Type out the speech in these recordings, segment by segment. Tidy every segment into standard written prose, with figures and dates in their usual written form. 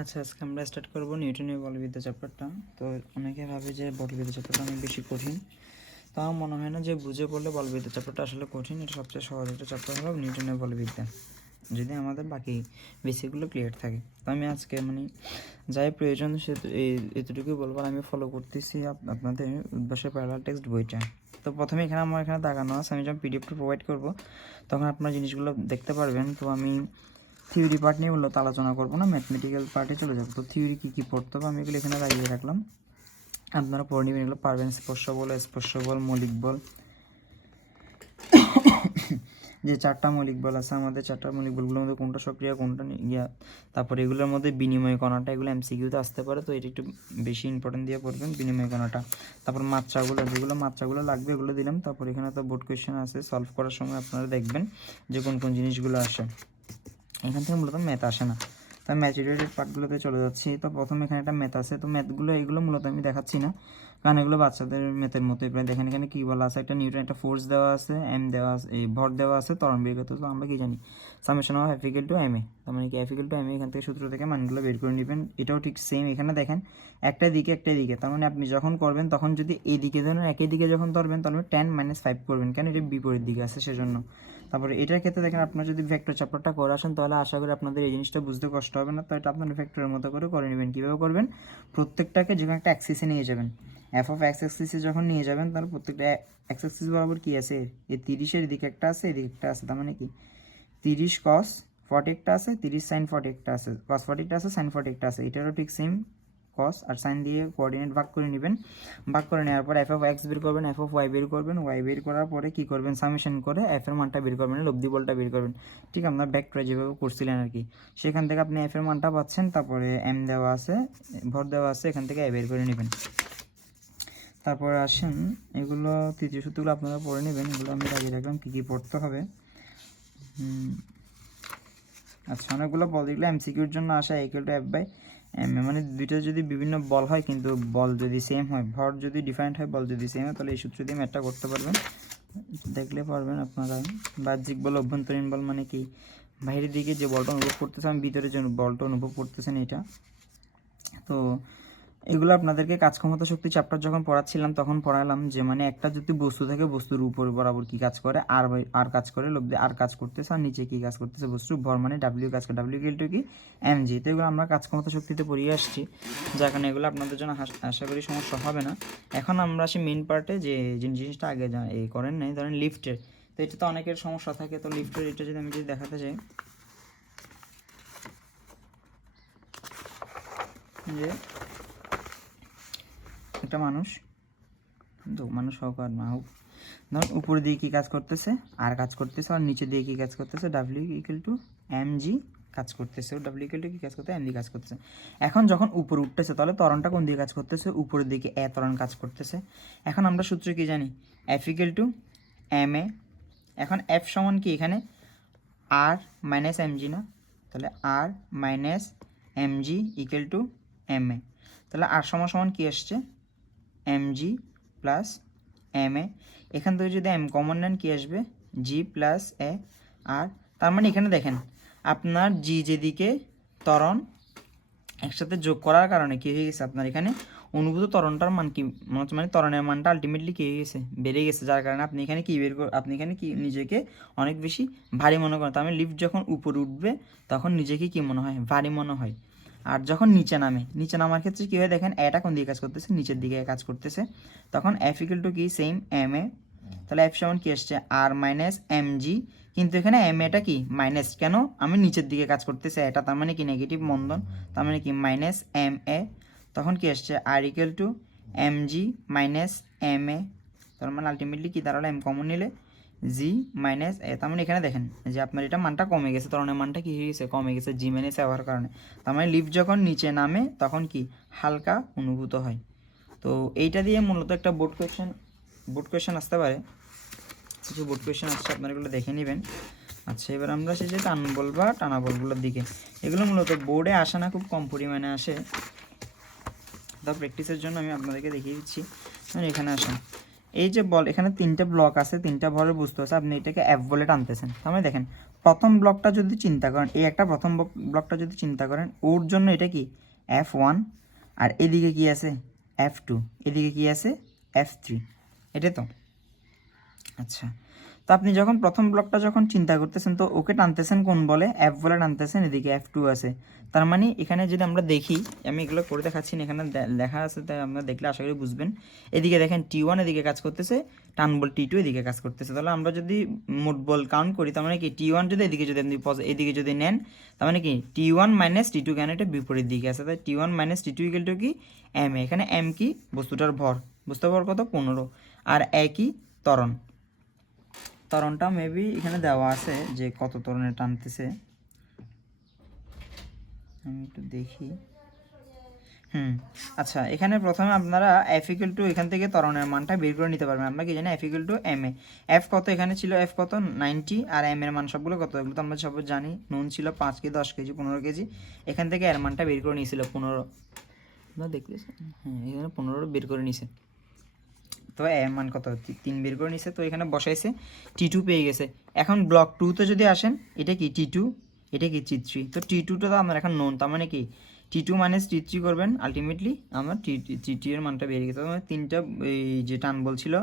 আচ্ছা, আজকে আমরা স্টার্ট করব নিউটনের বলবিদ্যা চ্যাপ্টারটা। তো অনেকে ভাবে যে বলবিদ্যা চ্যাপ্টারটা অনেক বেশি কঠিন, তো আমার মনে হয় না যে বুঝে পড়লে বলবিদ্যা চ্যাপ্টারটা আসলে কঠিন। এটা সবচেয়ে সহজ একটা চ্যাপ্টার হলো নিউটনের বলবিদ্যা, যদি আমাদের বাকি বেসিকগুলো ক্লিয়ার থাকে। তো আমি আজকে যাই প্রয়োজন সে এতটুকুই বলবো। আর আমি ফলো করতেছি আপনাদের উদ্ভাসের প্যারালাল টেক্সট বইটা। তো প্রথমে আমার এখানে দাগানো আছে, আমি যখন পিডিএফটা প্রোভাইড করব তখন আপনারা জিনিসগুলো দেখতে পারবেন। তো আমি থিওরি পার্ট নিয়ে মূলত আলোচনা করবো না, ম্যাথমেটিক্যাল পার্টে চলে যাবো। তো থিওরি কী পড়তে হবে আমি এগুলো এখানে লাগিয়ে রাখলাম, আপনারা পড়ে নেবেন। এগুলো পারবেন স্পর্শ বল, স্পর্শ বল, মৌলিক বল, যে চারটা মৌলিক বল আছে আমাদের, চারটা মৌলিক বলগুলোর মধ্যে কোনটা সক্রিয় কোনটা ইয়া, তারপরে এগুলোর মধ্যে বিনিময় কণাটা, এগুলো এমসিকিউতে আসতে পারে, তো এটা একটু বেশি ইম্পর্টেন্ট দিয়ে পড়বেন বিনিময় কণাটা। তারপর মাত্রাগুলো, যেগুলো মাত্রাগুলো লাগবে এগুলো দিলাম। তারপর এখানে তো বোর্ড কোয়েশ্চেন আছে, সলভ করার সময় আপনারা দেখবেন যে কোন কোন জিনিসগুলো আসে। এখান থেকে মূলত ম্যাথ আসে না, তাই ম্যাচুরিটির পার্টগুলোতে চলে যাচ্ছি। তো প্রথমে এখানে একটা ম্যাথ আছে, তো ম্যাথগুলো এগুলো মূলত আমি দেখাচ্ছি না, কারণ এগুলো বাচ্চাদের ম্যাথের মতোই প্রায়। দেখেন এখানে কী বলা আছে, একটা নিউটন, একটা ফোর্স দেওয়া আছে, এম দেওয়া আছে, এই ভর দেওয়া আছে, ত্বরণ বের করতে। তো আমরা কি জানি summation of F equal to M A, তার মানে কি F equal to M A, এখান থেকে সূত্র থেকে মানগুলো বের করে নেবেন। এটাও ঠিক সেম, এখানে দেখেন একটা দিকে, তার মানে আপনি যখন করবেন তখন যদি এই দিকে ধরেন, একই দিকে যখন ধরবেন তাহলে 10 - 5 করবেন, কেন এটা বিপরীত দিকে আছে সেজন্য। তারপরে এটার ক্ষেত্রে দেখেন আপনারা যদি ভেক্টর চ্যাপ্টারটা করে আসেন তাহলে আশা করি আপনাদের এই জিনিসটা বুঝতে কষ্ট হবে না। তো এটা আপনারা ভেক্টরের মতো করে নেবেন। কীভাবে করবেন, প্রত্যেকটাকে যে কোনো একটা অ্যাক্সিসে নিয়ে যাবেন, এফ অফ এক্স অ্যাক্সিসে যখন নিয়ে যাবেন তাহলে প্রত্যেকটা এক্স অ্যাক্সিস বরাবর কী আছে, এই 30-এর দিকে একটা আছে, এদিকে একটা আছে, তার মানে কি 30 cos 40 একটা আছে, 30 sin 40 একটা আছে, cos 40 একটা আছে, sin 40 একটা আছে। এটারও ঠিক সেম, cos আর sin দিয়ে কোঅর্ডিনেট ভাগ করে নেবেন। ভাগ করে নেওয়ার পর এফ অফ এক্স বের করবেন, এফ অফ ওয়াই বের করবেন, ওয়াই বের করার পরে কী করবেন, সামেশন করে এফ এর মানটা বের করবেন, লব্ধি বলটা বের করবেন। ঠিক আপনার ভেক্টরে যেভাবে করছিলেন আর কি, সেখান থেকে আপনি এফ এর মানটা পাচ্ছেন। তারপরে এম দেওয়া আছে, ভর দেওয়া আছে, এখান থেকে এ বের করে নেবেন। তারপরে আসেন এগুলো তৃতীয় সূত্রগুলো আপনারা পড়ে নেবেন, এগুলো আমি লাগিয়ে রাখলাম কী কী পড়তে হবে। আচ্ছা, অনেকগুলো বল যেগুলো এমসিকিউর জন্য আসা, equal to F by M, মানে দুইটা যদি বিভিন্ন বল হয় কিন্তু বল যদি সেম হয়, ভর যদি ডিফারেন্ট হয়, বল যদি সেম হয়, তাহলে এই সূত্র দিয়ে ম্যাথটা করতে পারবেন, দেখলে পারবেন আপনারা। বাহ্যিক বল, অভ্যন্তরীণ বল মানে কি, বাইরের দিকে যে বলটা অনুভব করতেছেন, ভিতরে যে বলটা অনুভব করতেছেন এটা। তো এগুলো আপনাদেরকে কাজ ক্ষমতা শক্তি চ্যাপ্টার যখন পড়াচ্ছিলাম তখন পড়ালাম যে মানে একটা যদি বস্তু থাকে, বস্তুর উপর বরাবর কি কাজ করে, আর কাজ করে, লব্ধি আর কাজ করতেছে, আর নিচে কি কাজ করতেছে, বস্তুর ভর মানে ডাব্লিউ কাজ করে, ডাব্লিউ ইকুয়াল টু কি এম জি। তো এগুলো আমরা কাজ ক্ষমতা শক্তিতে পড়িয়ে আসছি, যার কারণে এগুলো আপনাদের জন্য আশা করি সমস্যা হবে না। এখন আমরা আসি মেন পার্টে, যে জিনিসটা আগে এই করেন নাই, ধরেন লিফটের। তো এটা তো অনেকের সমস্যা থাকে, তো লিফটের এটা যদি আমি দেখাতে চাই, যে একটা মানুষ হোক আর না হোক, ধরুন উপর দিয়ে কী কাজ করতেছে, আর কাজ করতেছে, আর নিচে দিয়ে কী কাজ করতেছে, W equal to M G কাজ করতেছে, ও ডাব্লিউ ইকুয়াল টু কী কাজ করতে, এম জি কাজ করতেছে। এখন যখন উপরে উঠতেছে তাহলে ত্বরণটা কোন দিকে কাজ করতেছে, উপরের দিকে এ ত্বরণ কাজ করতেছে। এখন আমরা সূত্র কি জানি, এফ ইকুয়াল টু এম এ। এখন এফ সমান কি এখানে আর মাইনাস এম জি না, তাহলে R minus M G equal to M A. তাহলে আর সমান কী আসছে, M G plus M A. এখান থেকে যদি এম কমন নেন কী আসবে, জি প্লাস এ। আর তার মানে এখানে দেখেন আপনার জি যেদিকে ত্বরণ একসাথে যোগ করার কারণে কী হয়ে গেছে, আপনার এখানে অনুভূত ত্বরণটার মান কি, মানে ত্বরণের মানটা আলটিমেটলি কী হয়ে গেছে, বেড়ে গেছে, যার কারণে আপনি এখানে কী আপনি এখানে কি নিজেকে অনেক বেশি ভারী মনে করেন। তার মানে লিফট যখন উপরে উঠবে তখন নিজেকে কী মনে হয়, ভারী মনে হয়। আর যখন নিচে নামার ক্ষেত্রে কী হয়, দেখেন এটা কোন দিকে কাজ করতেছে, নিচের দিকে কাজ করতেছে। তখন এফ ইকুয়াল টু কি সেম এম এ, তাহলে এফ সমান কি আসছে আর মাইনাস এম জি। কিন্তু এখানে এম এটা কি মাইনাস, কেন, আমি নিচের দিকে কাজ করতেছে এটা, তার মানে কি নেগেটিভ বন্ধন, তার মানে কি মাইনাস এম এ। তখন কি আসছে R equal to M G minus M A, তার মানে আলটিমেটলি কি দাঁড়ালো, এম কমন নিলে জি মাইনাস এ। তার মানে এখানে দেখেন যে আপনার এটা মানটা কমে গেছে, ত্বরণের মানটা কি হয়ে গেছে, কমে গেছে জি মাইনাস এ হওয়ার কারণে। তার মানে লিফট যখন নিচে নামে তখন কি হালকা অনুভূত হয়। তো এইটা দিয়ে মূলত একটা বোর্ড কোয়েশ্চেন আসতে পারে, কিছু বোর্ড কোয়েশ্চেন আসছে, আপনারা এগুলো দেখে নেবেন। আচ্ছা, এবার আমরা আসি যে টান বল বা টানা বলগুলোর দিকে। এগুলো মূলত বোর্ডে আসে না, খুব কম পরিমাণে আসে, তা প্র্যাকটিসের জন্য আমি আপনাদেরকে দেখিয়ে দিচ্ছি। মানে এখানে আসেন, এই যে বল, এখানে তিনটা ব্লক আছে, তিনটা ভরের বস্তু আছে, আপনি এটাকে এফ বলে টানতেছেন। তার মানে দেখেন প্রথম ব্লকটা যদি চিন্তা করেন, এই একটা প্রথম ব্লকটা যদি চিন্তা করেন, ওর জন্য এটা কি F1, আর এদিকে কি আছে F2, এদিকে কি আছে F3, এটা তো। আচ্ছা, তো আপনি যখন প্রথম ব্লকটা যখন চিন্তা করতেছেন, তো ওকে টানতেছেন কোন বলে, F বলে টানতেছেন, এদিকে F2 আছে। তার মানে এখানে যদি আমরা দেখি, আমি এগুলো করে দেখাচ্ছি না, এখানে লেখা আছে, তাই আমরা দেখলে আশা করি বুঝবেন। এদিকে দেখেন T1 এদিকে কাজ করতেছে, টান বল T2 এদিকে কাজ করতেছে। তাহলে আমরা যদি মোট বল কাউন্ট করি, তার মানে কি T1 যদি এদিকে যদি আপনি এদিকে যদি নেন, তার মানে কি T1 মাইনাস T2, কেন এটা বিপরীত দিকে আছে, তাই T1 minus T2 equal to কি M। এখানে M কি বস্তুটার ভর, বস্তুর ভর কত 15, আর একই ত্বরণ। ত্বরণটা মেবি এখানে দেওয়া আছে যে কত ত্বরণে টানতেছে, আমি একটু দেখি। আচ্ছা, এখানে প্রথমে আপনারা F ইকুয়াল টু এখান থেকে ত্বরণের মানটা বের করে নিতে পারবেন। আমরা কি জানি F equal to M A. F কত এখানে ছিল, F কত 90, আর M এর মান সবগুলো কত, এগুলো তো আমরা সব জানি। নুন ছিল 5 কেজি, 10 কেজি, 15 কেজি। এখান থেকে এর মানটা বের করে নিয়েছিল 15, আপনারা দেখতেছেন, এখানে 15 বের করে নিয়েছে। তো এর মান কত 3 বের করে নিছে, তো এখানে বসাইছে, T2 পেয়ে গেছে। এখন ব্লক 2তে যদি আসেন, এটা কি T2, এটা কি T3, তো T2টা তো আমার এখন নোন, তার মানে কি T2 মাইনাস T3 করবেন, আলটিমেটলি আমার T2 এর মানটা বেরিয়ে গেছে। মানে তিনটা এই যে টান বলছিল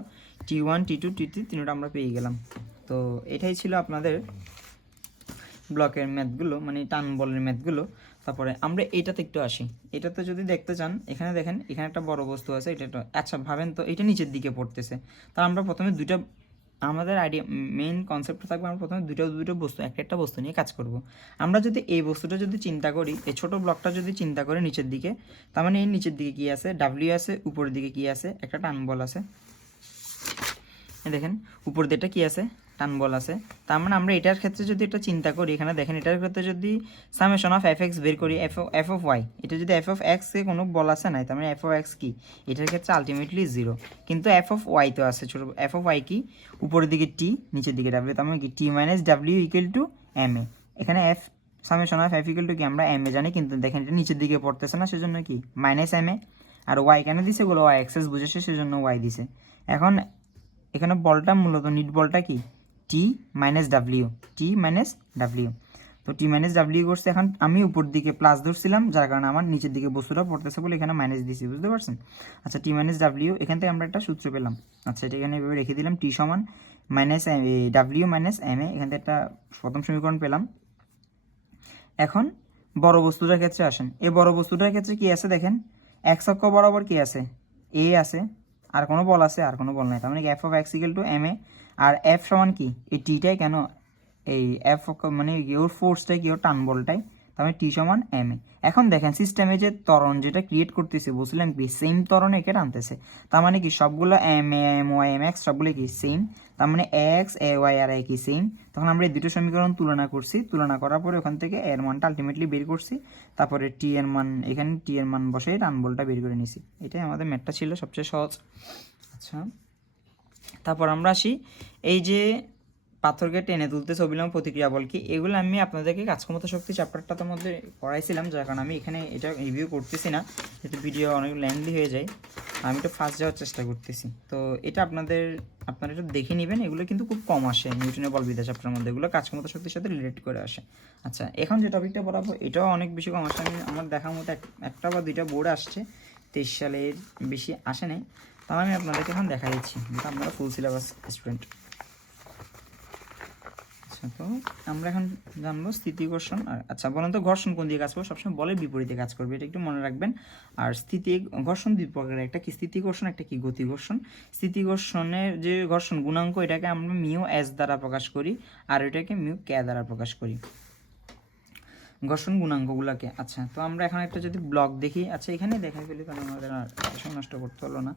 T1, T2, T3, তিনটা আমরা পেয়ে গেলাম। তো এটাই ছিল আপনাদের ব্লকের ম্যাথগুলো, মানে টান বলের ম্যাথগুলো। তারপরে আমরা এইটাতে একটু আসি। এটাতে যদি দেখতে চান, এখানে দেখেন, এখানে একটা বড় বস্তু আছে, এটা আচ্ছা ভাবেন তো, এটা নিচের দিকে পড়তেছে। তাহলে আমরা প্রথমে দুইটা, আমাদের আইডিয়া মেইন কনসেপ্টটা থাকবে, আমরা প্রথমে দুটো বস্তু, একটা বস্তু নিয়ে কাজ করব। আমরা যদি এই বস্তুটা যদি চিন্তা করি, এই ছোটো ব্লকটা যদি চিন্তা করি নিচের দিকে, তার মানে এই নিচের দিকে কী আছে, ডাব্লিউ আছে, উপরের দিকে কী আছে, একটা টান বল আছে। দেখেন উপর দিকটা কী আছে, টান বল আছে। তার মানে আমরা এটার ক্ষেত্রে যদি একটা চিন্তা করি, এখানে দেখেন এটার ক্ষেত্রে যদি সামেশন অফ এফ এক্স বের করি, এফ অফ ওয়াই, এটা যদি এফ অফ এক্সে কোনো বল আছে নাই, তার মানে এফ অফ এক্স কি, এটার ক্ষেত্রে আলটিমেটলি 0। কিন্তু এফ অফ ওয়াই তো আছে, ছোটো এফ অফ ওয়াই কি, উপরের দিকে টি, নিচের দিকে ডাব্লিউ, তার মানে কি T minus W equal to M A. এখানে F summation of F equal to কি, আমরা এম এ জানি, কিন্তু দেখেন এটা নিচের দিকে পড়তেছে না, সেজন্য কি minus M A. R Y কেন দিছে, ওগুলো ওয়াই এক্সেস বুঝেছে, সেজন্য ওয়াই দিছে। এখন এখানে বলটা মূলত নিট বলটা কি টি মাইনাস ডাব্লিউ, টি মাইনাস ডাব্লিউ, তো টি মাইনাস ডাব্লিউ করছে। এখন আমি উপর দিকে প্লাস ধরছিলাম, যার কারণে আমার নিচের দিকে বস্তুটা পড়তেছে বলে এখানে মাইনাস দিছি, বুঝতে পারছেন। আচ্ছা, টি মাইনাস ডাব্লিউ, এখান থেকে আমরা একটা সূত্র পেলাম। আচ্ছা, এটা এখানে এভাবে রেখে দিলাম, টি সমান minus W minus M A, এখান থেকে একটা প্রথম সমীকরণ পেলাম। এখন বড় বস্তুটার ক্ষেত্রে আসেন। এই বড় বস্তুটার ক্ষেত্রে কি আছে দেখেন, এক্স অক্ষ বরাবর কি আছে, এ আছে, আর কোনো বল আছে, আর কোনো বল নাই। তার মানে কি F of X equal to M A, আর এফ সমান কি এই টিটাই, কেন এই এফ মানে ওর ফোর্সটাই কি, ওর টান বলটাই, তার মানে টি সমান এম এ। এখন দেখেন সিস্টেমে যে ত্বরণ যেটা ক্রিয়েট করতেছে, বলছিলাম কি সেম ত্বরণে একে টানতেছে। তার মানে কি সবগুলো M A, M Y, M x সবগুলো কি সেম, তার মানে এক্স এ ওয়াই আর একই সেম। তখন আমরা এই দুটো সমীকরণ তুলনা করছি, তুলনা করার পরে ওখান থেকে এর মানটা আলটিমেটলি বের করছি। তারপরে টি এর মান, এখানে টি এর মান বসে টান বলটা বের করে নিছি। এটাই আমাদের ম্যাথটা ছিল সবচেয়ে সহজ। আচ্ছা, তারপর আমরা আসি এই যে পাথরকে টেনে তুলতেছে অবিলম্ব প্রতিক্রিয়া বল কি, এগুলো আমি আপনাদেরকে কাজক্ষমতা শক্তি চ্যাপ্টারটার মধ্যে পড়াইছিলাম, যার কারণে আমি এখানে এটা রিভিউ করতেছি না, যেহেতু ভিডিও অনেক লেন্থি হয়ে যায়। আমি একটু ফাস্ট যাওয়ার চেষ্টা করতেছি। তো এটা আপনারা একটু দেখে নেবেন, এগুলো কিন্তু খুব কম আসে নিউটনের বলবিদ্যা চ্যাপ্টারের মধ্যে, এগুলো কাজক্ষমতা শক্তির সাথে রিলেট করে আসে। আচ্ছা, এখন যে টপিকটা পড়াবো এটাও অনেক বেশি কম আসে, আমার দেখার মতো একটা বা দুইটা বোর্ড আসছে, 23 সালের বেশি আসে নাই। তাও আমি আপনাদেরকে এখন দেখা দিচ্ছি, কিন্তু আপনারা ফুল সিলেবাস স্টুডেন্ট। আচ্ছা, তো আমরা এখন জানবো স্থিতি ঘর্ষণ। আর আচ্ছা বলেন তো, ঘর্ষণ কোন দিকে কাজ করবে, সবসময় বলের বিপরীতে কাজ করবে, এটা একটু মনে রাখবেন। আর স্থিতি ঘর্ষণ দুই প্রকারের, একটা কি স্থিতি ঘর্ষণ, একটা কি গতি ঘর্ষণ। স্থিতি ঘর্ষণের যে ঘর্ষণ গুণাঙ্ক, এটাকে আমরা মিউ এস দ্বারা প্রকাশ করি, আর এটাকে মিউ কে দ্বারা প্রকাশ করি, ঘর্ষণ গুণাঙ্কগুলোকে। আচ্ছা, তো আমরা এখন একটা যদি ব্লক দেখি, আচ্ছা এখানে দেখাই ফেলি, কারণ আমাদের আর সময় নষ্ট করতে হলো না।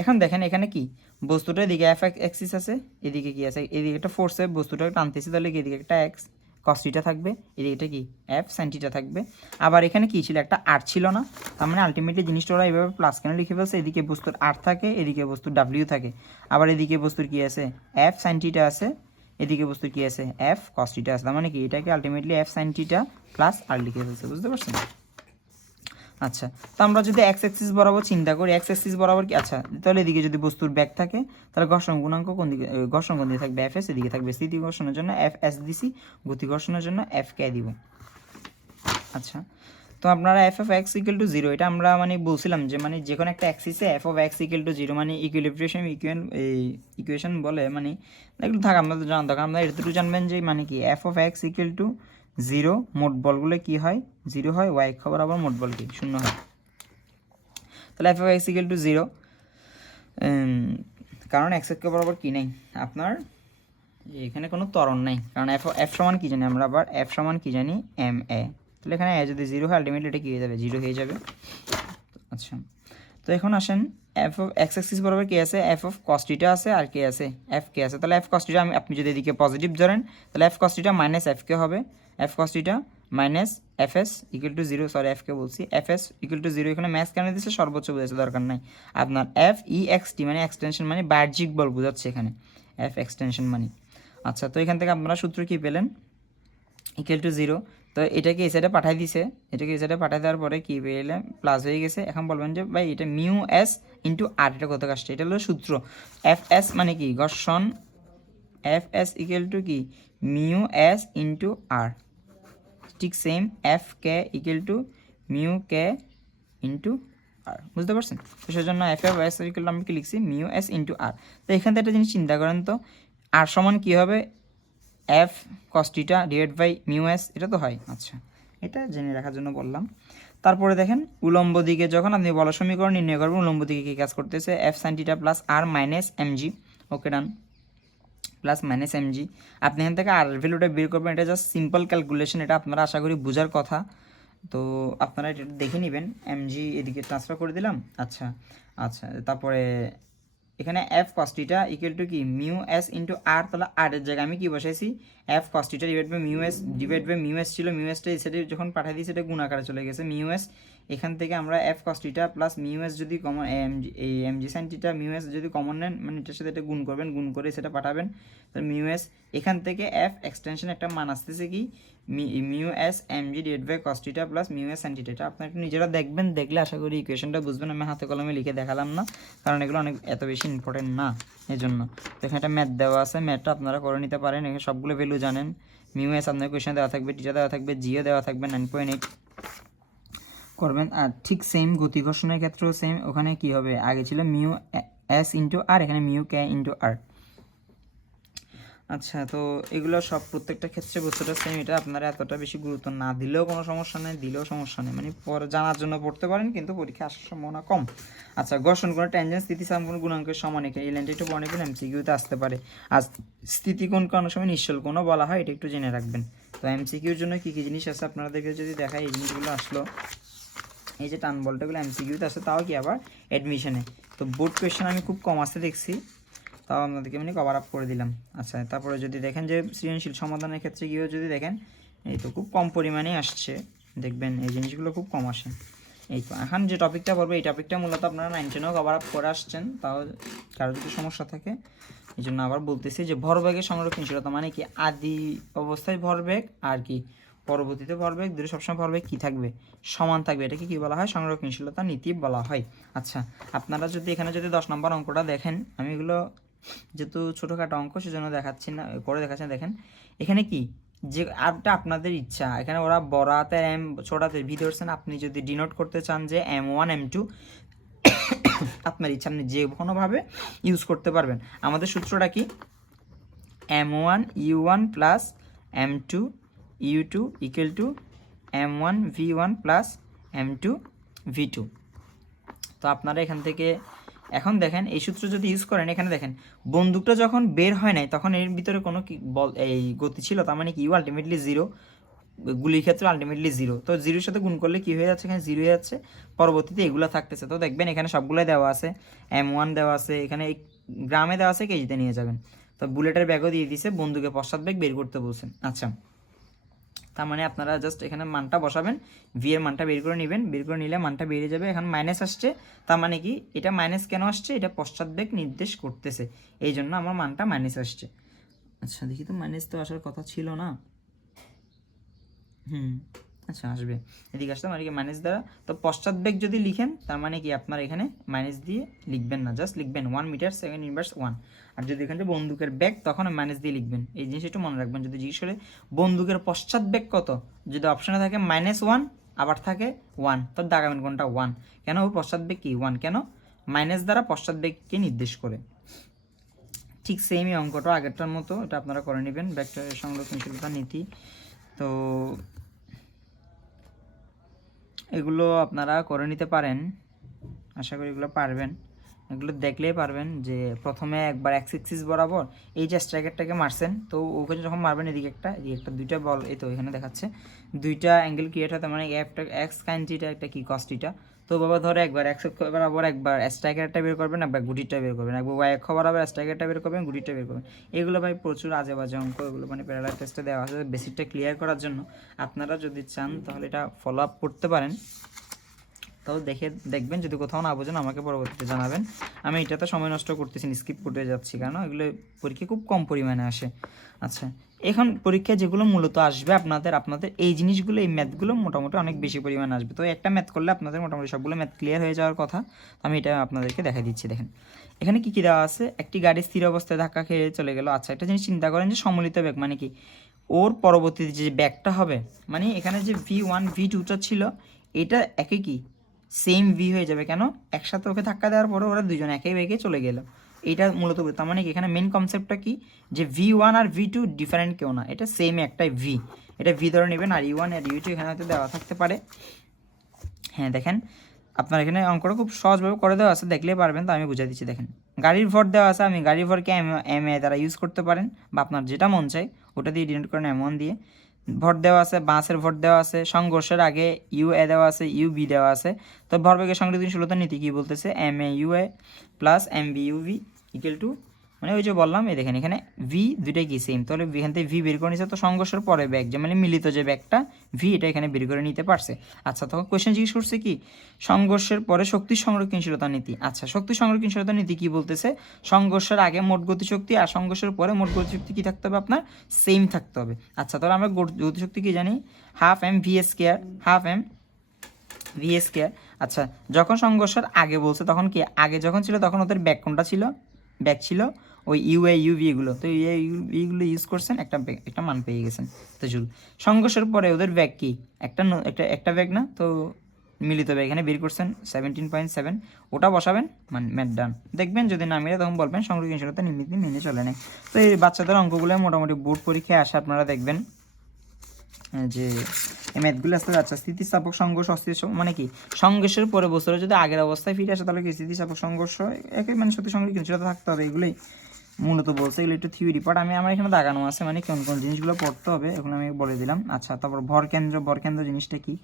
এখন দেখেন এখানে কি বস্তুটা, এদিকে এফ এক্সিস আছে, এদিকে কি আছে, এদিকে একটা ফোর্সে বস্তুটাকে টানতেছি, তাহলে এদিকে একটা এক্স কসটিটা থাকবে, এদিকে কি এফ সাইনটিটা থাকবে। আবার এখানে কি ছিল, একটা আর ছিল না, তার মানে আলটিমেটলি জিনিসটা ওরা এইভাবে প্লাস কেন লিখে ফেলছে, এদিকে বস্তুর আর থাকে, এদিকে বস্তুর ডাব্লিউ থাকে, আবার এদিকে বস্তুর কি আছে, এফ সাইনটিটা আছে, এদিকে বস্তুর কি আছে, এফ কসটিটা আছে। তার মানে কি এটাকে আলটিমেটলি এফ সাইনটিটা প্লাস আর লিখে ফেলছে, বুঝতে পারছেন। আচ্ছা, তো আমরা যদি এক্স অ্যাক্সিস বরাবর চিন্তা করি, এক্স অ্যাক্সিস বরাবর কি, আচ্ছা তাহলে এদিকে যদি বস্তুর ব্যাগ থাকে তাহলে ঘর্ষণ গুণাঙ্ক কোন দিকে, ঘর্ষণ কোন দিকে থাকবে, এফ এস, এদিকে থাকবে স্থিতি ঘর্ষণের জন্য এফ এস দিছি, গতি ঘর্ষণের জন্য এফ কে দিব। আচ্ছা, তো আপনারা F of X equal to zero, এটা আমরা মানে বলছিলাম যে মানে যে কোনো একটা অ্যাক্সিসে F of X equal to zero মানে ইকুইলিব্রিয়েশন ইকুয়েশন বলে, মানে এগুলো থাকা আপনাদের জানা দরকার। আপনারা এতটুকু জানবেন যে মানে কি F of X equal to zero, মোট বলগুলো কি হয়, জিরো হয়, ওয়াই খবর আবার মোট বল কি শূন্য হয়। তাহলে F of X equal to zero, কারণ এক্স এর বরাবর কি নেই আপনার, এখানে কোনো ত্বরণ নেই, কারণ এফ সমান কি জানি আমরা, আবার এফ সমান কি জানি, এম এ। তাহলে এখানে এ যদি জিরো হয় আলটিমেটলি এটা কী হয়ে যাবে, জিরো হয়ে যাবে। আচ্ছা, তো এখন আসেন এফ অফ এক্স অ্যাক্সিস বরাবর কে আছে, এফ অফ কস্টিটা আছে আর কে আছে, এফ কে আছে। তাহলে এফ কস্টিটা আপনি যদি এদিকে পজিটিভ ধরেন তাহলে F cos theta minus F K হবে, F cos theta minus F S equal to zero, sorry F K বলছি, F S equal to zero. এখানে ম্যাথস কেন দিচ্ছে, সর্বোচ্চ বোঝাচ্ছে, দরকার নাই। আপনার এফ ই এক্স টি মানে এক্সটেনশন মানে বাহ্যিক বল বোঝাচ্ছে এখানে, এফ এক্সটেনশন মানে। আচ্ছা, তো এখান থেকে আপনারা সূত্র কী পেলেন, ইকুয়াল টু জিরো। তো এটাকে এই সাইডে পাঠাই দিছে, এটাকে এই সাইডে পাঠাই দেওয়ার পরে কী পেলে, প্লাস হয়ে গেছে। এখন বলবেন যে ভাই এটা মিউ এস ইন্টু আর, এটা কত আসছে, এটা হলো সূত্র। এফ এস মানে কি, ঘর্ষণ, এফ এস ইকুয়াল টু কি, মিউ এস ইন্টু আর। ঠিক same F K equal to mu K into R, বুঝতে পারছেন? তো সেজন্য F F S equal to আমি কি লিখছি, মিউ এস ইন্টু আর। তো এখান থেকে একটা জিনিস চিন্তা করেন তো, আর সমান কী হবে, F cos theta divide by mu S, এটা তো হয়। আচ্ছা, এটা জেনে রাখার জন্য বললাম। তারপরে দেখেন উলম্ব দিকে যখন আপনি বল সমীকরণ নির্ণয় করবেন, উলম্ব দিকে কী কাজ করতেছে, এফ সাইন থিটা প্লাস আর মাইনাস এম জি, ওকে ডান, প্লাস মাইনাস এম জি। আপনি এখান থেকে আর ভ্যালুটা বের করবেন, এটা জাস্ট সিম্পল ক্যালকুলেশন, এটা আপনারা আশা করি বোঝার কথা। তো আপনারা এটা দেখে নেবেন, এম জি এদিকে ট্রান্সফার করে দিলাম। আচ্ছা আচ্ছা, তারপরে এখানে এফ কস্টিটা ইকুয়াল টু কি, মিউ এস ইন্টু আর। তাহলে আরের জায়গায় আমি কি বসাইছি, F cos theta divide by mu S, divide by mu S ছিল, মিউ এসটা এই সাইডে যখন পাঠিয়ে দিয়েছি এটা গুণ আকারে চলে গেছে মিউ এস। এখান থেকে আমরা F cos theta plus mu S যদি কমন, এই M G sine theta mu S যদি কমন নেন, মানে এটার সাথে এটা গুণ করবেন, গুণ করে সেটা পাঠাবেন। তাহলে মিউ এস, এখান থেকে এফ এক্সটেনশন একটা মান আসতেছে কি, mu S M G divide by cos theta plus mu S sine theta. এটা আপনারা একটু নিজেরা দেখবেন, দেখলে আশা করি ইকুয়েশনটা বুঝবেন। আমি হাতে কলমে লিখে দেখালাম না, কারণ এগুলো অনেক এত বেশি ইম্পর্টেন্ট না, এই জন্য। তো এখানে একটা ম্যাথ দেওয়া আছে, ম্যাথটা আপনারা করে নিতে পারেন। এখানে সবগুলো ভ্যালু জানেন, মিউ এস আপনার কোয়েশন দেওয়া থাকবে, টিটা দেওয়া থাকবে, জিও দেওয়া থাকবে 9.8 করবেন। আর ঠিক সেম গতি ঘর্ষণের ক্ষেত্রেও সেম, ওখানে কি হবে, আগে ছিল মিউ এস ইন্টু আর, এখানে মিউ কে ইন্টু আর। আচ্ছা, তো এগুলো সব প্রত্যেকটা ক্ষেত্রে বস্তুটা সেম, এটা আপনারা এতটা বেশি গুরুত্ব না দিলেও কোনো সমস্যা নেই, দিলেও সমস্যা নেই, মানে পরে জানার জন্য পড়তে পারেন, কিন্তু পরীক্ষা আসার সম্ভাবনা কম। আচ্ছা, ঘর্ষণ কোণ ট্যানজেন্ট স্থিতিস্থাপন গুণাঙ্কের সমান, এখানে এই লাইনটা একটু মনে করেন, এমসিকিউতে আসতে পারে। আর স্থিতিকোণ অনেক সময় নিশ্চল কোণও বলা হয়, এটা একটু জেনে রাখবেন। তো এমসিকিউর জন্য কী কী জিনিস আছে আপনাদেরকে যদি দেখায়, এই জিনিসগুলো আসলো, এই যে টান বলটাগুলো এমসিকিউতে আসে, তাও কি আবার অ্যাডমিশনে। তো বোর্ড কোয়েশ্চেন আমি খুব কম আসতে দেখছি, তাও আপনাদেরকে মানে কভার আপ করে দিলাম। আচ্ছা, তারপরে যদি দেখেন যে সৃজনশীল সমাধানের ক্ষেত্রে গিয়েও যদি দেখেন, এই তো খুব কম পরিমাণেই আসছে, দেখবেন এই জিনিসগুলো খুব কম আসে। এই তো এখন যে টপিকটা বলবো, এই টপিকটা মূলত আপনারা 9 10-এও কভার আপ করে আসছেন, তাও কারো যদি সমস্যা থাকে এই জন্য আবার বলতেছি যে ভরবেগের সংরক্ষণশীলতা মানে কি, আদি অবস্থায় ভরবেগ আর কি পরবর্তীতে ভরবেগ দুটো সবসময় ভরবেগ কী থাকবে, সমান থাকবে, এটাকে কী বলা হয়, সংরক্ষণশীলতা নীতি বলা হয়। আচ্ছা, আপনারা যদি এখানে যদি 10 নম্বর অঙ্কটা দেখেন, আমি এগুলো যেহেতু ছোটোখাটো অঙ্ক সেজন্য দেখাচ্ছি না, করে দেখাচ্ছি না। দেখেন এখানে কি, যে আপটা আপনাদের ইচ্ছা, এখানে ওরা বড় হাতের এম ছোট হাতের ভি ধরছেন, আপনি যদি ডিনোট করতে চান যে M1 M2, আপনার ইচ্ছা, আপনি যে কোনোভাবে ইউজ করতে পারবেন। আমাদের সূত্রটা কি, M1 U1 plus M2 U2 equal to M1 V1 plus M2 V2। তো আপনারা এখান থেকে এখন দেখেন এই সূত্র যদি ইউজ করেন, এখানে দেখেন বন্দুকটা যখন বের হয় নাই তখন এর ভিতরে কোনো বল এই গতি ছিল, তার মানে কি ইউ আলটিমেটলি জিরো, গুলির ক্ষেত্রে আলটিমেটলি জিরো। তো জিরোর সাথে গুণ করলে কী হয়ে যাচ্ছে, এখানে জিরো হয়ে যাচ্ছে, পরবর্তীতে এগুলো থাকতেছে। তো দেখবেন এখানে সবগুলোই দেওয়া আছে, M1 দেওয়া আছে, এখানে গ্রামে দেওয়া আছে, কেজিতে নিয়ে যাবেন। তো বুলেটের ব্যাগও দিয়ে দিছে, বন্দুকের পশ্চাৎ ব্যাগ বের করতে বলছেন। আচ্ছা, তার মানে আপনারা জাস্ট এখানে মানটা বসাবেন, ভি এর মানটা বের করে নেবেন, বের করে নিলে মানটা বেরিয়ে যাবে। এখন মাইনাস আসছে, তার মানে কি এটা মাইনাস কেন আসছে, এটা পশ্চাৎবেগ নির্দেশ করতেছে, এই জন্য আমার মানটা মাইনাস আসছে। আচ্ছা, দেখি তো মাইনাস তো আসার কথা ছিল না, আচ্ছা আসবে, এদিকে আসতে মানে কি মাইনাস দ্বারা, তো পশ্চাৎ বেগ যদি লিখেন তার মানে কি আপনার এখানে মাইনাস দিয়ে লিখবেন না, জাস্ট লিখবেন 1 মিটার সেকেন্ড ইনভার্স 1। আর যদি এখানে বন্দুকের বেগ তখন মাইনাস দিয়ে লিখবেন, এই জিনিস একটু মনে রাখবেন। যদি জিজ্ঞেস করে বন্দুকের পশ্চাৎ বেগ কত, যদি অপশনে থাকে -1 আবার থাকে 1, তো দাগাবেন কোনটা 1, কেন ওই পশ্চাৎ বেগ কি 1, কেন মাইনাস দ্বারা পশ্চাৎ বেগকে নির্দেশ করে। ঠিক সেমই অঙ্কটা আগেরটার মতো, এটা আপনারা করে নেবেন, ভেক্টরের সংরক্ষণশীলতা নীতি। তো এগুলো আপনারা করে নিতে পারেন, আশা করি এগুলো পারবেন। এগুলো দেখলেই পারবেন যে প্রথমে একবার এক্স এক্সিস বরাবর এই যে স্ট্রাইকারটাকে মারছেন, তো ওখানে যখন মারবেন এদিকে একটা দুইটা বল, এই তো এখানে দেখাচ্ছে দুইটা অ্যাঙ্গেল ক্রিয়েট হয়, মানে একটা এক্স সাইন থিটা একটা কি কস থিটা। তো বাবা ধরে একবার এক্স বরাবর একবার স্ট্রাইকারটা বের করবেন, একবার গুটিটা বের করবেন, একবার ওয়াই অক্ষ বরাবর স্ট্রাইকারটা বের করবেন, গুটিটা বের করবেন। এগুলো ভাই প্রচুর আজে বাজে অঙ্ক, এগুলো মানে প্যারালাল টেস্টে দেওয়া আছে বেসিকটা ক্লিয়ার করার জন্য। আপনারা যদি চান তাহলে এটা ফলো আপ করতে পারেন, তাও দেখবেন, যদি কোথাও না বোঝেন আমাকে পরবর্তীতে জানাবেন। আমি এটাতে সময় নষ্ট করতেছি, স্কিপ করতে যাচ্ছি, কারণ এগুলো পরীক্ষায় খুব কম পরিমাণে আসে। আচ্ছা, এখন পরীক্ষায় যেগুলো মূলত আসবে আপনাদের এই জিনিসগুলো, এই ম্যাথগুলো মোটামুটি অনেক বেশি পরিমাণে আসবে। তো একটা ম্যাথ করলে আপনাদের মোটামুটি সবগুলো ম্যাথ ক্লিয়ার হয়ে যাওয়ার কথা। আমি এটা আপনাদেরকে দেখা দিচ্ছি, দেখেন এখানে কী কী দেওয়া আছে। একটি গাড়ি স্থির অবস্থায় ধাক্কা খেয়ে চলে গেল। আচ্ছা, একটা জিনিস চিন্তা করেন যে সম্মিলিত বেগ মানে কি, ওর পরবর্তীতে যে ব্যাগটা হবে, মানে এখানে যে V1 V2টা ছিল এটা একই কি সেম ভি হয়ে যাবে, কেন একসাথে ওকে ধাক্কা দেওয়ার পরে ওরা দুজন একই বেগে চলে গেল। এইটা মূলত তার মানে কি এখানে মেন কনসেপ্টটা কি, যে V1 আর V2 ডিফারেন্ট কেউ না, এটা সেম একটাই ভি, এটা ভি ধরে নেবেন। আর U1 আর U2 এখানে হয়তো দেওয়া থাকতে পারে। হ্যাঁ দেখেন, আপনার এখানে অঙ্কটা খুব সহজভাবে করে দেওয়া আছে, দেখলেই পারবেন। তো আমি বুঝাই দিচ্ছি, দেখেন গাড়ির ভর দেওয়া আছে, আমি গাড়ির ভরকে এম এ দ্বারা ইউজ করতে পারেন, বা আপনার যেটা মন চাই ওটা দিয়ে ডিনোট করেন M1 দিয়ে। ভর দেওয়া আছে, বাসের ভর দেওয়া আছে, সংঘর্ষের আগে ইউ এ দেওয়া আছে, ইউ বি দেওয়া আছে। তো ভরবেগের সংরক্ষণশীলতা নীতি কী বলতেছে, M A U A plus M B U V equal to, মানে ওই যে বললাম, এই দেখেন এখানে ভি দুইটাই কি সেম, তাহলে এখান থেকে ভি বের করে নিচ্ছে। তো সংঘর্ষের পরে ব্যাগ যে মানে মিলিত যে ব্যাগটা ভি, এটা এখানে বের করে নিতে পারছে। আচ্ছা, তখন কোয়েশ্চেন জিজ্ঞেস করছে কি, সংঘর্ষের পরে শক্তি সংরক্ষণশীলতা নীতি। আচ্ছা, শক্তি সংরক্ষণশীলতা নীতি কি বলতেছে, সংঘর্ষের আগে মোট গতিশক্তি আর সংঘর্ষের পরে মোট গতিশক্তি কী থাকতে হবে আপনার, সেম থাকতে হবে। আচ্ছা, তাহলে আমরা গতিশক্তি কি জানি, half M V square, half M V square. আচ্ছা, যখন সংঘর্ষের আগে বলছে তখন কি, আগে যখন ছিল তখন ওদের ব্যাগ কোনটা ছিল, ব্যাগ ছিল ওই ইউ এ ইউ ভি এগুলো, তো এইগুলো ইউজ করছেন, একটা মান পেয়ে গেছেন। তো জুল সংঘর্ষের পরে ওদের ব্যাগ কি, একটা ব্যাগ না, তো মিলিত ব্যাগ এখানে বের করছেন 17.7, ওটা বসাবেন, মানে ম্যাথ ডান। দেখবেন যদি না মিলে তখন বলবেন সংরক্ষণশীলতা নীতি মেনে চলে নেই। তো এই বাচ্চাদের অঙ্কগুলো মোটামুটি বোর্ড পরীক্ষায় আসে, আপনারা দেখবেন যে এই ম্যাথগুলো আসতে যাচ্ছে। স্থিতিস্থাপক সংঘর্ষ অস্থির মানে কি, সংঘর্ষের পরে বছরে যদি আগের অবস্থায় ফিরে আসে তাহলে কি স্থিতিস্থাপক সংঘর্ষ একই, মানে সত্যি সংরক্ষণশীলতা থাকতে হবে। এগুলোই মূলত বলছে, এগুলো একটু থিওরি পার্ট, আমার এখানে দাগানো আছে, মানে কোন কোন জিনিসগুলো পড়তে হবে এখন আমি বলে দিলাম। আচ্ছা, তারপর ভরকেন্দ্র জিনিসটা কি,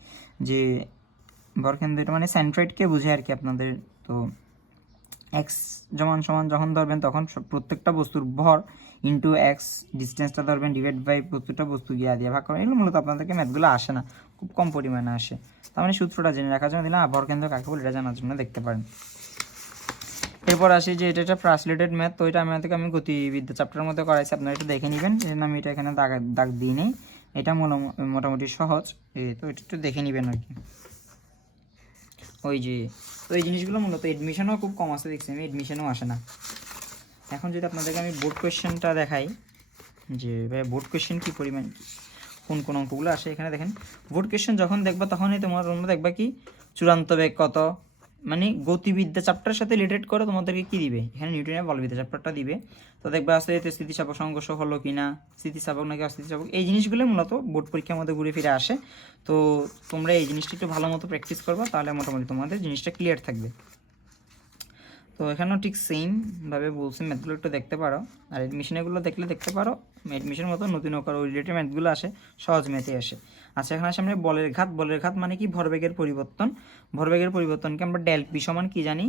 যে ভরকেন্দ্র এটা মানে সেন্ট্রয়েডকে বুঝে আর কি আপনাদের। তো এক্স সমান যখন ধরবেন তখন প্রত্যেকটা বস্তুর ভর ইন্টু এক্স ডিস্টেন্সটা ধরবেন, ডিভাইড বাই প্রত্যেকটা বস্তু গিয়া দিয়ে ভাগ করবেন। এগুলো মূলত আপনাদেরকে ম্যাথগুলো আসে না, খুব কম পরিমাণে আসে। তার মানে সূত্রটা জেনে রাখার জন্য দিলাম, ভরকেন্দ্র কাকে বলে এটা জানার জন্য দেখতে পারেন। এরপর আসি যে এটা একটা ট্রান্সলেটেড ম্যাথ, তো এটা আমি গতিবিদ্যা চ্যাপ্টারের মধ্যে করাইছি, আপনারা একটু দেখে নেবেন। এই জন্য আমি এটা এখানে দাগ দিই নেই, এটা মোটামুটি সহজ, তো এটা একটু দেখে নেবেন আর কি। ওই যে তো এই জিনিসগুলো মূলত এডমিশনও খুব কম আসে, দেখছি আমি এডমিশনও আসে না। এখন যদি আপনাদেরকে আমি বোর্ড কোয়েশ্চেনটা দেখাই, যে ভাই বোর্ড কোয়েশ্চেন কী পরিমাণ কোন কোন অঙ্কগুলো আসে, এখানে দেখেন বোর্ড কোয়েশ্চেন যখন দেখবা তখনই তোমরা দেখবা কি চূড়ান্ত বেগ কত, মানে গতিবিদ্যা চ্যাপ্টারের সাথে রিলেটেড করে তোমাদেরকে কী দিবে, এখানে নিউটনের বলবিদ্যা চ্যাপ্টারটা দিবে। তো দেখবা আসলে এতে স্থিতিস্থাপক সংঘর্ষ হলো কি না, স্থিতিস্থাপক নাকি অস্থিতিস্থাপক, এই জিনিসগুলো মূলত বোর্ড পরীক্ষার মধ্যে ঘুরে ফিরে আসে। তো তোমরা এই জিনিসটা একটু ভালো মতো প্র্যাকটিস করবা, তাহলে মোটামুটি তোমাদের জিনিসটা ক্লিয়ার থাকবে। তো এখানেও ঠিক সেমভাবে বলছি, ম্যাথগুলো একটু দেখতে পারো, আর এডমিশনেগুলো দেখতে পারো। এডমিশনের মতো নতুন ওই রিলেটেড ম্যাথগুলো আসে, সহজ ম্যাথে আসে। আচ্ছা, এখানে আসে আমরা বলের ঘাত মানে কি, ভরবেগের পরিবর্তনকে আমরা ডেল পি সমান কি জানি,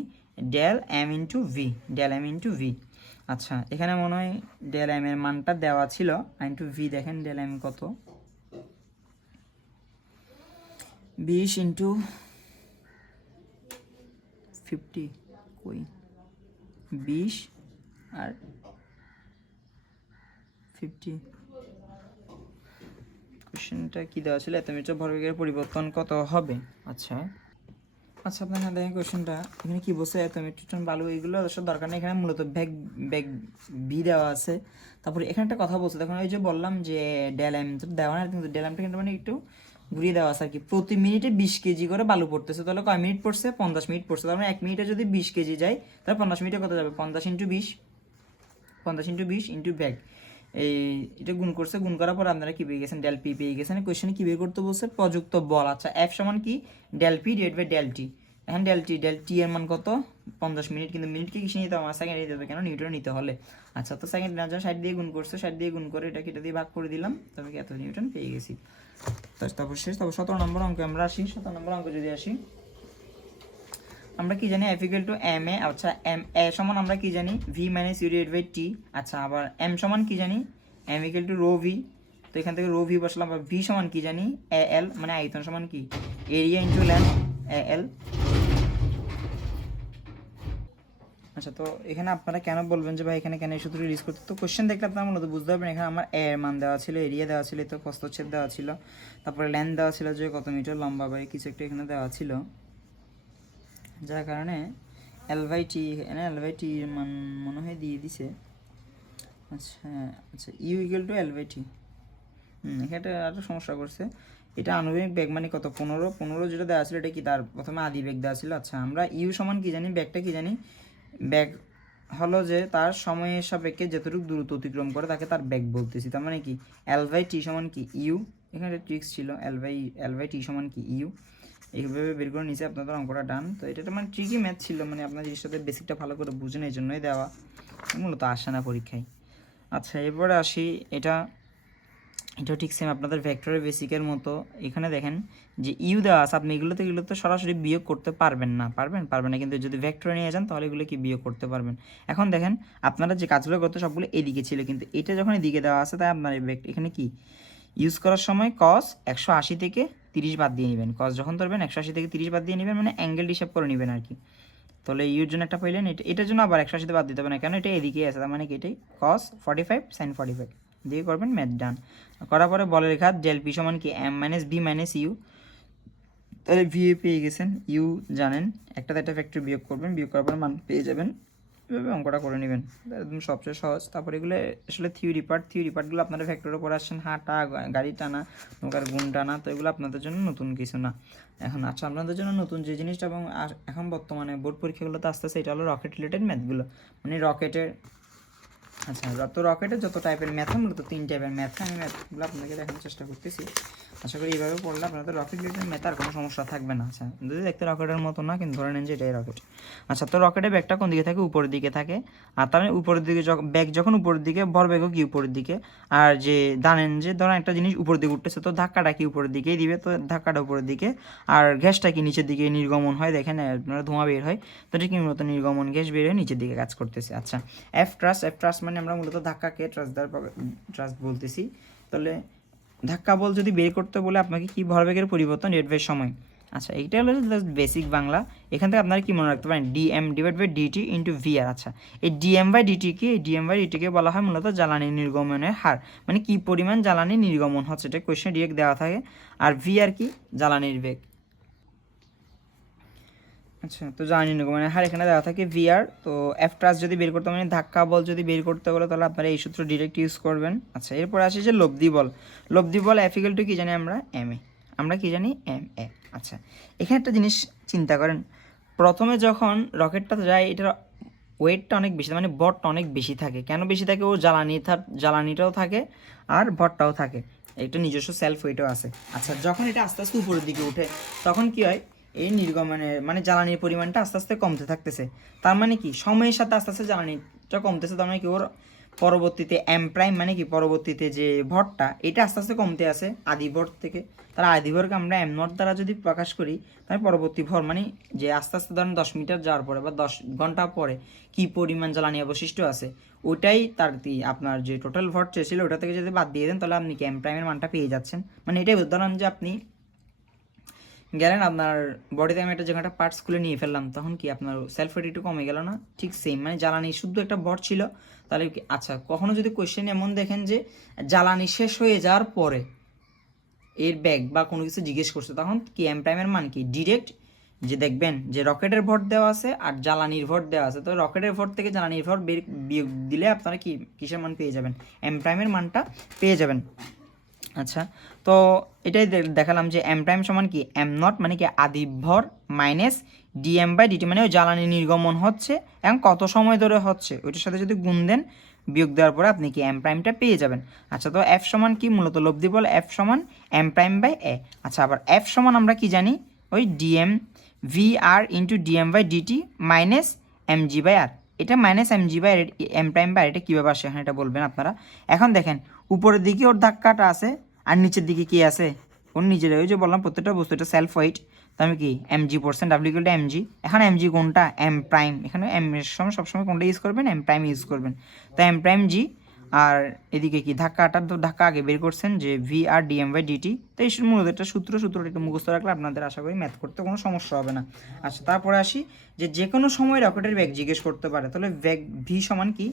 ডেল এম ইন্টু ভি। আচ্ছা, এখানে মনে হয় ডেল এম এর মানটা দেওয়া ছিল, ইন্টু ভি দেখেন ডেল এম কত, 20 ইন্টু 50 কই 20 আর 50 কোশ্চেনটা কি দেওয়া ছিল, এত মিটার ভরবেগের পরিবর্তন কত হবে। আচ্ছা আপনার এখানে দেখেন কোশ্চেনটা এখানে কি বলছে, এত মেট্রিক টন বালু, এগুলো অবশ্য দরকার নেই, এখানে মূলত ব্যাগ ব্যাগ ভি দেওয়া আছে। তারপরে এখানে একটা কথা বলছে, দেখুন ওই যে বললাম যে ডেলাম দেওয়া না, কিন্তু ডেলামটা কিন্তু মানে একটু ঘুরিয়ে দেওয়া আছে আর কি। প্রতি মিনিটে 20 কেজি করে বালু পড়তেছে, তাহলে কয় মিনিট পড়ছে, 50 মিনিট পড়ছে। তার মানে 1 মিনিটে যদি 20 কেজি যায় তাহলে 50 মিনিটে কত যাবে, 50 ইন্টু 20 ইন্টু ব্যাগ, এটা গুণ করছে, গুণ করার পর আপনারা কি পেয়ে গেছেন, ডেল পি পেয়ে গেছেন। কোয়েশ্চেনে কি বের করতে বলছে, প্রযুক্ত বল। আচ্ছা এফ সমান কি, del P divide by del T. এখন ডেল টি এর মান কত, 50 মিনিট, কিন্তু মিনিটকে কিসে নিতে হবে, সেকেন্ড নিতে হবে, কেন, নিউটন নিতে হলে। আচ্ছা তো সেকেন্ড নেওয়ার জন্য 60 দিয়ে গুণ করছে, 60 দিয়ে গুণ করে এটাকে এটা দিয়ে ভাগ করে দিলাম, তবে কি এত নিউটন পেয়ে গেছি। তারপর শেষ, তারপর 17 নম্বর অঙ্কে আমরা আসি। 17 নম্বর অঙ্ক যদি আসি, আমরা কি জানি F equal to M A. আচ্ছা এম এ সমান আমরা কি জানি, V minus U divide by T. আচ্ছা আবার এম সমান কি জানি, M equal to rho V, তো এখান থেকে রো ভি বসলাম। আবার ভি সমান কি জানি, এ এল, মানে আয়তন সমান কি, এরিয়া ইন্টু লেন্থ, এ এল। আচ্ছা তো এখানে আপনারা কেন বলবেন যে ভাই এখানে কেন এই সূত্র ইউজ করতে, তো কোশ্চেন দেখলে আপনারা মূলত বুঝতে পারবেন। এখানে আমার এ এর মান দেওয়া ছিল, এরিয়া দেওয়া ছিল, তো প্রস্থচ্ছেদ দেওয়া ছিল, তারপরে লেন্থ দেওয়া ছিল যে কত মিটার লম্বা বা কিছু একটা এখানে দেওয়া ছিল, যার কারণে এল বাই টি এর মান মনে হয় দিয়ে দিছে। আচ্ছা U equal to L by T. এখানে আরও সমস্যা করছে, এটা আনুভূমিক বেগ মানে কত, 15 যেটা দেওয়া ছিল এটা কি, তার প্রথমে আদি বেগ দেওয়া ছিল। আচ্ছা আমরা ইউ সমান কি জানি, ব্যাগটা কি জানি, ব্যাগ হলো যে তার সময়ের সাপেক্ষে যতটুকু দূরত্ব অতিক্রম করে তাকে তার ব্যাগ বলতেছি। তার মানে কি এল বাই টি সমান কি ইউ, এখানে একটা ট্রিক্স ছিল, এল বাই টি সমান কি ইউ, এইভাবে বের করে নিচে আপনাদের অঙ্কটা ডান। তো এটা মানে ট্রিকি ম্যাথ ছিল, মানে আপনার জিনিসটাতে বেসিকটা ভালো করে বুঝেন, এই জন্যই দেওয়া, মূলত আসে না পরীক্ষায়। আচ্ছা এরপরে আসি, এটাও ঠিক সেম আপনাদের ভেক্টরের বেসিকের মতো। এখানে দেখেন যে ইউ দেওয়া আছে, আপনি এগুলোতে সরাসরি বিয়োগ করতে পারবেন না, পারবেন না, কিন্তু যদি ভেক্টরে নিয়ে যান তাহলে এগুলো কি বিয়োগ করতে পারবেন। এখন দেখেন আপনারা যে কাজগুলো করতে সবগুলো এদিকে ছিল, কিন্তু এটা যখন এদিকে দেওয়া আছে তাই আপনার এখানে কি ইউজ করার সময় কস 180 থেকে 30 বাদ দিয়ে নেবেন, কস যখন ধরবেন 180 থেকে 30 বাদ দিয়ে নেবেন, মানে অ্যাঙ্গেল হিসাব করে নেবেন আর কি। তাহলে ইউর জন্য একটা পাইলেন, এটার জন্য আবার 180 বাদ দিতে হবে না, কেন এটা এদিকে আছে, তার মানে কি এটাই কস 45 সাইন 45 দিয়ে করবেন, ম্যাথ ডান। করার পরে বলে রেখা ডেল পি সমান কি M minus B minus U, তাহলে ভি এ পেয়ে গেছেন, ইউ জানেন, একটা ফ্যাক্টর বিয়োগ করবেন, বিয়োগ করার পরে মান পেয়ে যাবেন, এভাবে অঙ্কটা করে নেবেন, একদম সবচেয়ে সহজ। তারপরে এগুলো আসলে থিওরি পার্টগুলো আপনারা ভেক্টরে পড়ে আসছেন, হাঁটা, গাড়ি টানা, নৌকার গুণ টানা, তো এগুলো আপনাদের জন্য নতুন কিছু না এখন। আচ্ছা আপনাদের জন্য নতুন যে জিনিসটা, এবং এখন বর্তমানে বোর্ড পরীক্ষাগুলোতে আসতে আসতে, এটা হলো রকেট রিলেটেড ম্যাথগুলো, মানে রকেটের। আচ্ছা তো রকেটের যত টাইপের ম্যাথ হয়, মূলত 3 টাইপের ম্যাথ, আমি ম্যাথগুলো আপনাকে দেখানোর চেষ্টা করতেছি। আশা করি এইভাবে পড়লে আপনাদের রকেট রিলেটেড ম্যাথ আর কোনো সমস্যা থাকবে না। আচ্ছা যদি দেখতে রকেটের মতো না, কিন্তু ধরে নেন যে এটাই রকেট। আচ্ছা তো রকেটের ব্যাগটা কোন দিকে থাকে, উপরের দিকে থাকে, আর তার উপরের দিকে ব্যাগ যখন উপরের দিকে, ভরবেগও কি উপরের দিকে, আর যে জানেন যে ধরেন একটা জিনিস উপরের দিকে উঠতেছে, তো ধাক্কাটা কি উপরের দিকেই দিবে, তো ধাক্কাটা উপরের দিকে, আর গ্যাসটা কি নিচের দিকে নির্গমন হয়, দেখেন আপনারা ধোঁয়া বের হয়, তো এটা কি মূলত নির্গমন গ্যাস বের হয়ে নিচের দিকে কাজ করতেছে। আচ্ছা এফ ট্রাস্ট মানে আমরা মূলত ধাক্কাকে ট্রাস্ট বলতেছি। তাহলে ধাক্কা বল যদি বের করতে বলে আপনাকে কি, ভরবেগের পরিবর্তন রেট বাই সময়। আচ্ছা এইটা হলো জাস্ট বেসিক বাংলা, এখান থেকে আপনারা কি মনে রাখতে পারেন, DM divide by DT into VR. আচ্ছা এই ডিএম বাই ডিটিকে বলা হয় মূলত জ্বালানি নির্গমনের হার, মানে কি পরিমাণ জ্বালানি নির্গমন হচ্ছে, এটা কোয়েশ্চেন ডিরেক্ট দেওয়া থাকে। আর ভিআর কি, জ্বালানির বেগ। আচ্ছা তো জ্বালানি নির্গমনের হার এখানে দেওয়া থাকে ভিআর। তো এফ ট্রাস্ট যদি বের করতে, মানে ধাক্কা বল যদি বের করতে বলে, তাহলে আপনারা এই সূত্র ডিরেক্ট ইউজ করবেন। আচ্ছা এরপর আসে যে লব্ধি বল এফ ইকুয়াল টু কি জানি আমরা কি জানি এম এ। আচ্ছা এখানে একটা জিনিস চিন্তা করেন, প্রথমে যখন রকেটটা যায় এটার ওয়েটটা অনেক বেশি, মানে ভরটা অনেক বেশি থাকে, কেন বেশি থাকে, ও জ্বালানিটাও থাকে আর ভরটাও থাকে, এটা নিজস্ব সেলফ ওয়েটও আছে। আচ্ছা যখন এটা আস্তে আস্তে উপরের দিকে উঠে, তখন কি হয়, এই নির্গমনের মানে জ্বালানির পরিমাণটা আস্তে আস্তে কমতে থাকতেছে, তার মানে কি সময়ের সাথে আস্তে আস্তে জ্বালানিটা কমতেছে, তার মানে কি ওর পরবর্তীতে এম প্রাইম মানে কি পরবর্তীতে যে ভরটা, এটা আস্তে আস্তে কমতে আসে আদি ভর থেকে, তার আদি ভরকে আমরা এম নট দ্বারা যদি প্রকাশ করি, তাহলে পরবর্তী ভর মানে যে আস্তে আস্তে ধরেন 10 মিটার যাওয়ার পরে বা 10 ঘন্টা পরে কি পরিমাণ জ্বালানি অবশিষ্ট আছে, ওইটাই তার আপনার যে টোটাল ভর চেয়েছিল ওটা থেকে যদি বাদ দিয়ে দেন, তাহলে আপনি কি এম প্রাইমের মানটা পেয়ে যাচ্ছেন। মানে এটাই উদাহরণ যে আপনি গেলেন আপনার বডিতে আমি একটা জায়গাটা পার্টস খুলে নিয়ে ফেললাম, তখন কি আপনার সেলফ ওয়েট একটু কমে গেল না, ঠিক সেম, মানে জ্বালানি শুদ্ধ একটা ভর ছিল, তাহলে আচ্ছা কখনো যদি কোয়েশ্চেন এমন দেখেন যে জ্বালানি শেষ হয়ে যাওয়ার পরে এর ব্যাগ বা কোনো কিছু জিজ্ঞেস করছে, তখন কি এম প্রাইমের মান কি ডিরেক্ট যে দেখবেন যে রকেটের ভর দেওয়া আছে আর জ্বালানির ভর দেওয়া আছে, তো রকেটের ভর থেকে জ্বালানির ভর বিয়োগ দিলে আপনারা কি কিসের মান পেয়ে যাবেন, এম প্রাইমের মানটা পেয়ে যাবেন। আচ্ছা, তো এটাই দেখালাম যে এম প্রাইম সমান কি এম নট মানে কি আদি ভর মাইনাস ডিএম বাই ডিটি মানে ওই জ্বালানি নির্গমন হচ্ছে এবং কত সময় ধরে হচ্ছে ওইটার সাথে যদি গুণ দেন বিয়োগ দেওয়ার পরে আপনি কি এম প্রাইমটা পেয়ে যাবেন। আচ্ছা, তো এফ সমান কি মূলত লব্ধি বল এফ সমান এম প্রাইম বাই এ। আচ্ছা, আবার এফ সমান আমরা কি জানি ওই DM V R into DM by DT minus M G by R. এটা minus M G by M prime by এটা কীভাবে আসে এখন এটা বলবেন আপনারা। এখন দেখেন উপরের দিকে ওর ধাক্কাটা আছে আর নিচের দিকে কি আছে ওর নিজের, ওই যে বললাম প্রত্যেকটা বস্তু এটা সেলফ ওয়েট, তো আমি কি M G percent W equal to M G. এখন এম জি কোনটা এম প্রাইম, এখানে এম এর সময় সবসময় কোনটা ইউজ করবেন এম প্রাইম ইউজ করবেন, তো এম প্রাইম জি। আর এদিকে কি ধাক্কাটার তো ধাক্কা আগে বের করছেন যে V R DM by DT, তো এই মূলত একটা সূত্রটা একটু মুখস্থ রাখলে আপনাদের আশা করি ম্যাথ করতে কোনো সমস্যা হবে না। আচ্ছা, তারপরে আসি যে কোনো সময় রকেটের ব্যাগ জিজ্ঞেস করতে পারে, তাহলে ব্যাগ ভি সমান কি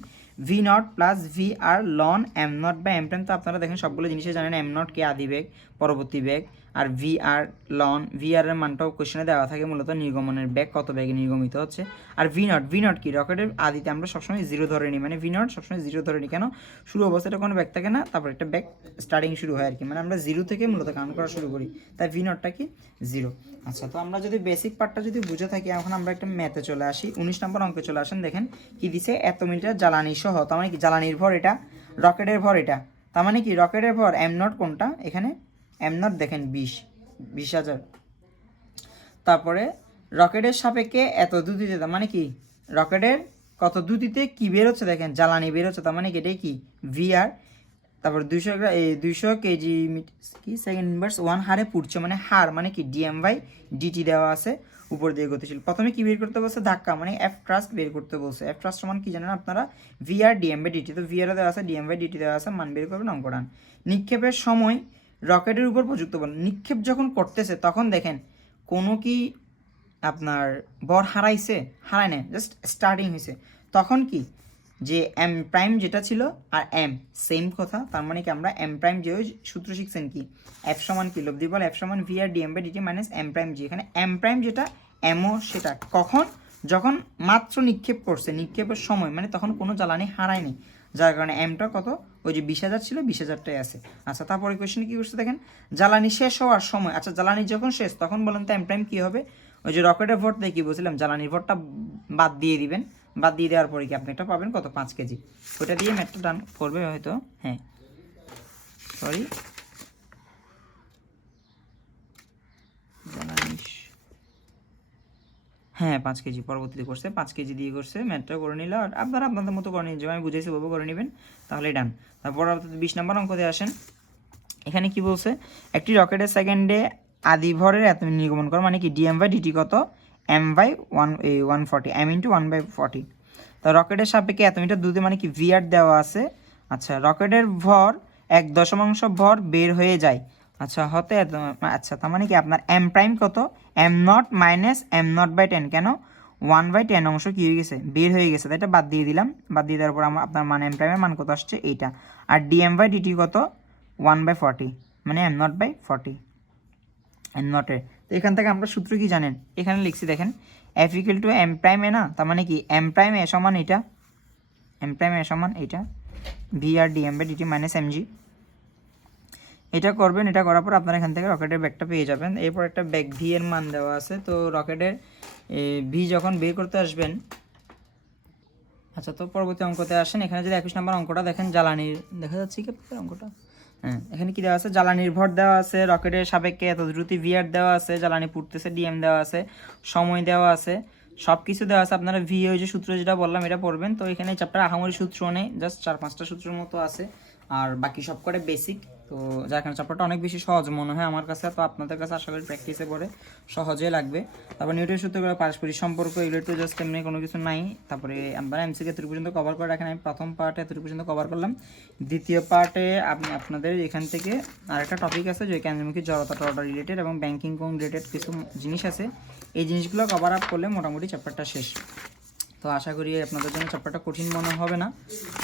V naught plus V R লন M naught by M prime. তো আপনারা দেখেন সবগুলো জিনিসে জানেন এম নট কি আদি বেগ পরবর্তী বেগ, আর ভি আর লন ভি আর এর মানটাও কোশ্চেনে দেওয়া থাকে মূলত নির্গমনের বেগ কত বেগে নির্গমিত হচ্ছে। আর ভি নট কি রকেটের আদিতে আমরা সবসময় জিরো ধরে নিই, মানে ভি নট সবসময় জিরো ধরে নিই কেন, শুরু অবস্থাটা কোনো ব্যাগ থাকে না, তারপর একটা ব্যাগ স্টার্টিং শুরু হয় আর কি, মানে আমরা জিরো থেকে মূলত কাউন্ট করা শুরু করি, তাই ভি নটটা কি জিরো। আচ্ছা, তো আমরা যদি বেসিক পার্টটা যদি বুঝে থাকি এখন আমরা একটা ম্যাথে চলে আসি, 19 নম্বর অঙ্কে চলে আসেন। দেখেন কি দিছে এত মিটার জ্বালানি সহ, তার মানে কি জ্বালানির ভর এটা, রকেটের ভর এটা, তার মানে কি রকেটের ভর এম নট কোনটা এখানে এম নট দেখেন 20,000, তারপরে রকেটের সাপেক্ষে এত দ্রুতিতে, তার মানে কি রকেটের কত দ্রুতিতে কি বের হচ্ছে দেখেন জ্বালানি বের হচ্ছে, তার মানে কি এটাই কি ভি আর, তারপর 200 কেজি কি সেকেন্ড ইনভার্স 1 হারে পুড়ছে, মানে হার মানে কি ডিএম বাই ডিটি দেওয়া আছে উপর দিয়ে গতিশীল। প্রথমে কি বের করতে বলছে ধাক্কা, মানে এফ ট্রাস্ট বের করতে বলছে, এফ ট্রাস্ট সমান কি জানেন আপনারা V R DM by DT, তো ভি আর দেওয়া আছে ডিএম বাই ডিটি দেওয়া আছে, মান বের করবেন অঙ্কটান। নিক্ষেপের সময় রকেটের উপর প্রযুক্ত বল, নিক্ষেপ যখন করতেছে তখন দেখেন কোনো কি আপনার বর হারায় না, জাস্ট স্টার্টিং হয়েছে, তখন কি যে এম প্রাইম যেটা ছিল আর এম সেম কথা, তার মানে কি আমরা এম প্রাইম যে ওই সূত্র শিখছেন কি এফ সমান কি লব্ধি বল এফ সমান V R DM by DT minus M prime G. এখানে এম প্রাইম যেটা এমও সেটা কখন যখন মাত্র নিক্ষেপ করছে, নিক্ষেপের সময় মানে তখন কোনো জ্বালানি হারায়নি, যার কারণে এমটা কত ওই যে 20,000 ছিল 20,000টাই আছে। আচ্ছা, তারপরে কোয়েশ্চেনে কী করছে দেখেন জ্বালানি শেষ হওয়ার সময়, আচ্ছা জ্বালানি যখন শেষ তখন বলেন তো এম প্রাইম কী হবে, ওই যে রকেটের ভোট দিয়ে কী বলছিলাম জ্বালানির ভোটটা বাদ দিয়ে দিবেন, বাদ দিয়ে দেওয়ার পরে কি আপনি একটা পাবেন কত 5 কেজি, ওটা দিয়ে ম্যাথটা ডান করবে হয়তো, হ্যাঁ সরি হ্যাঁ 5 কেজি পরবর্তীতে করছে, 5 কেজি দিয়ে করছে, ম্যাথটা করে নিলে আর আপনারা আপনাদের মতো করে নিন, যে আমি বুঝাইছি ওভাবে করে নেবেন তাহলে ডান। তারপর 20 নম্বর অঙ্কতে আসেন। এখানে কি বলছে একটি রকেটের সেকেন্ডে আদি ভরের এত নির্গমন করো, মানে কি ডিএম বাই ডিটি কত এম বাই 140 এম ইন্টু 1/40, তো রকেটের সাপেক্ষে এত মিটার দূরে মানে কি ভি আর দেওয়া আছে। আচ্ছা, রকেটের ভর 1 ভর বের হয়ে যায়, আচ্ছা হতে আচ্ছা তার মানে কি আপনার এম প্রাইম কত M naught minus M naught by 10, কেন 1/10 অংশ কী হয়ে গেছে বের হয়ে গেছে, তাই এটা বাদ দিয়ে দিলাম, বাদ দিয়ে দেওয়ার পর আপনার মান এম প্রাইমের মান কত আসছে এইটা, আর ডিএম বাই ডিটি কত 1/40 মানে এম নট বাই 40 এম নটের। তো এখান থেকে আমরা সূত্র কি জানেন এখানে লিখছি দেখেন F equal to M prime A না, তার মানে কি এম প্রাইম এ সমান এটা, এম প্রাইম এ সমান এইটা V R DM by DT minus M G. এটা করবেন, এটা করার পর আপনারা এখান থেকে রকেটের ব্যাগটা পেয়ে যাবেন। এরপর একটা ব্যাগ ভি এর মান দেওয়া আছে, তো রকেটের ভি যখন বের করতে আসবেন, আচ্ছা তো পরবর্তী অঙ্কতে আসেন। এখানে যদি 21 নম্বর অঙ্কটা দেখেন জ্বালানির, দেখা যাচ্ছে কি আপনাদের অঙ্কটা, হ্যাঁ এখানে কি দেওয়া আছে জ্বালানির ভর দেওয়া আছে, রকেটের সাপেক্ষে এত দ্রুতি ভি আর দেওয়া আছে, জ্বালানি পুড়তেছে ডিএম দেওয়া আছে, সময় দেওয়া আছে, সব কিছু দেওয়া আছে। আপনারা ভি ওই যে সূত্র যেটা বললাম এটা পড়বেন, তো এখানে চ্যাপ্টার আহামরি সূত্র নেই, জাস্ট 4-5টা সূত্রের মতো আছে, আর বাকি সব করে বেসিক, তো যার কারণে চ্যাপ্টারটা অনেক বেশি সহজ মনে হয় আমার কাছে, তো আপনাদের কাছে আশা করি প্র্যাকটিসে পড়ে সহজে লাগবে। তারপর নিউটনের সূত্রগুলো পারস্পরিক সম্পর্ক এগুলো একটু জাস্ট এমনি কোনো কিছু নাই। তারপরে আমরা এমসিকে এতটুকু পর্যন্ত কভার করে রাখেন, আমি প্রথম পার্টে এতটুকু পর্যন্ত কভার করলাম। দ্বিতীয় পার্টে আপনাদের এখান থেকে আরেকটা টপিক আছে যে কেন্দ্রমুখী জড়তা টড়তা রিলেটেড এবং ব্যাংকিং কোন রিলেটেড কিছু জিনিস আছে, এই জিনিসগুলো কভার আপ করলে মোটামুটি চ্যাপ্টারটা শেষ। তো আশা করি আপনাদের জন্য চ্যাপ্টারটা কঠিন মনে হবে না,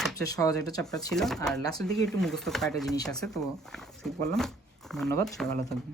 সবচেয়ে সহজ একটা চ্যাপ্টার ছিল, আর লাস্টের দিকে একটু মুখস্থ কয়েকটা জিনিস আছে, তো ঠিক বললাম। ধন্যবাদ, সবাই ভালো থাকবেন।